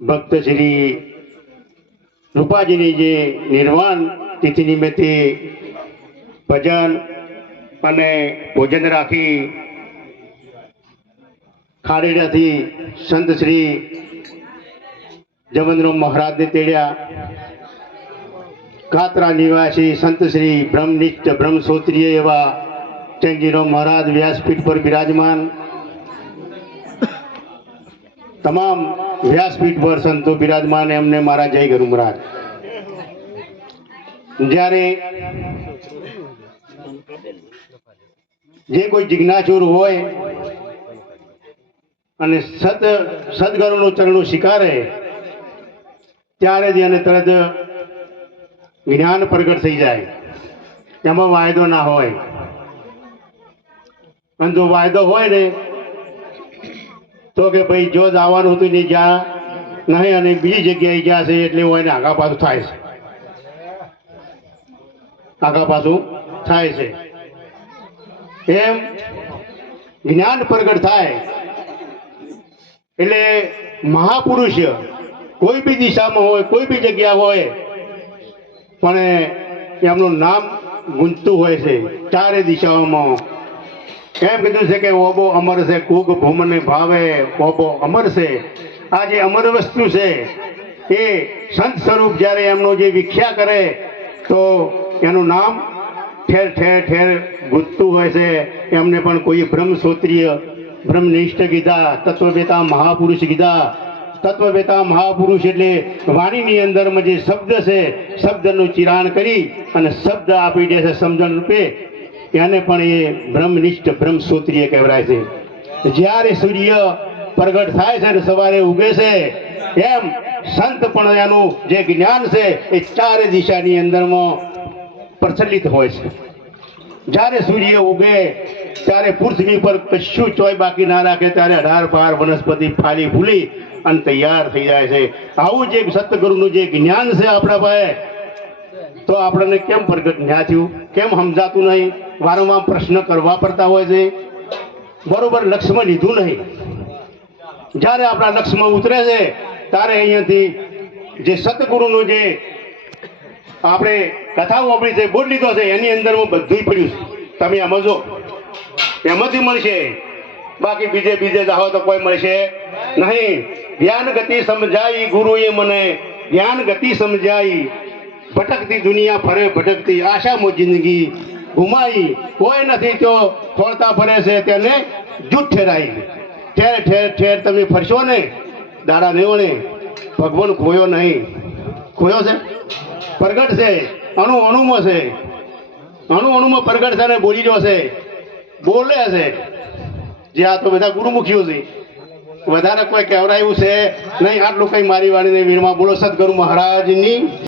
ભક્ત શ્રી રૂપાજીની જે નિર્વાણ તિથિ નિમિત્તે ભજન અને ભોજન રાખી ખારેડાથી સંત શ્રી જમનરો મહારાજને તેડ્યા. કાતરા નિવાસી સંત શ્રી બ્રહ્મનિષ્ઠ બ્રહ્મસોત્રીય એવા ચંગીરામ મહારાજ વ્યાસપીઠ પર બિરાજમાન તમામ વ્યાસપીઠ પર સંતો બિરાજમાન એમને મારા જય ગુરુ મહારાજ. જ્યારે જે કોઈ જિજ્ઞાસુર હોય અને સત સદગુરુનું ચરણો સ્વીકારે, ત્યારે જ એને તરત જ્ઞાન પ્રગટ થઈ જાય. એમાં વાયદો ના હોય. અને જો વાયદો હોય ને તો કે ભાઈ, જો જવાનું હતું ને જ્યાં નહીં અને બીજી જગ્યાએ જ્યાં છે એટલે હું એને આગા પાછું થાય છે. આગા પાછું થાય છે. એમ જ્ઞાન પ્રગટ થાય. એટલે મહાપુરુષ કોઈ બી દિશામાં હોય, કોઈ બી જગ્યા હોય, પણ એમનું નામ ગુંજતું હોય છે. ચારે દિશાઓમાં એમ કીધું છે કે ઓબો અમર છે, કુગ ભૂમને ભાવે, ઓબો અમર છે. આ જે અમર વસ્તુ છે, એ સંત સ્વરૂપ જ્યારે એમનો જે વિખ્યા કરે, તો એનું નામ ઠેર ઠેર ઠેર ગુજતું હોય છે. એમને પણ કોઈ બ્રહ્મસૂત્રીય બ્રહ્મનિષ્ઠ કીધા તત્વવેતા મહાપુરુષ કીધા તત્વવેતા મહાપુરુષ એટલે વાણીની અંદરમાં જે શબ્દ છે, શબ્દનું ચિરાણ કરી અને શબ્દ આપી દે છે સમજણ રૂપે. એને પણ એ બ્રહ્મનિષ્ઠ બ્રહ્મસૂત્રીય કહેવાય છે. જ્યારે સૂર્ય પ્રગટ થાય છે અને સવારે ઉગે છે, એમ સંત પણ એનું જે જ્ઞાન છે, એ ચારે દિશાની અંદરમાં પ્રચલિત હોય છે. જ્યારે સૂર્ય ઉગે, ત્યારે પૃથ્વી પર કશું ચોય બાકી ના રાખે, ત્યારે અઢાર બાર વનસ્પતિ ફાલી ફૂલી અને તૈયાર થઈ જાય છે. આવું જે સતગુરુનું જે જ્ઞાન છે આપણા પાસે, તો આપણને કેમ પ્રગટ ના થયું? કેમ સમજાતું નહીં? વારંવાર પ્રશ્ન કરવા પડતા હોય છે. બરોબર લક્ષ્યમાં લીધું નહીં. જ્યારે આપણા લક્ષ્યમાં ઉતરે છે, ત્યારે અહીંયાથી જે સતગુરુનું જે આપણે કથાઓ આપણી છે બોલ લીધો છે, એની અંદરમાં બધું પડ્યું છે. તમે સમજો એમાંથી મળશે. બાકી બીજે બીજે જાઓ તો કોઈ મળશે નહીં. જ્ઞાન ગતિ સમજાઈ ગુરુએ મને જ્ઞાન ગતિ સમજાઈ. ભટકતી દુનિયા ફરે ભટકતી આશામાં જિંદગી. ગુમાઈ કોઈ નથી તો ખોળતા ફરે છે તેને જૂઠ ઠેરાઈ ઠેર ઠેર ઠેર તમે ફરશો ને દાડા નહીં વળે ભગવાન ખોયો નહીં. ખોયો છે? પ્રગટ છે. અણુ અણુમાં છે. અણુ અણુમાં પ્રગટ છે ને બોલી રહ્યો છે. બોલે છે. જે આ તો બધા ગુરુમુખીઓ છે. વધારે કોઈ કહેવરાયું છે નહીં. આટલું કંઈ મારી વાણીને વીરમાં બોલો. સદગુરુ મહારાજની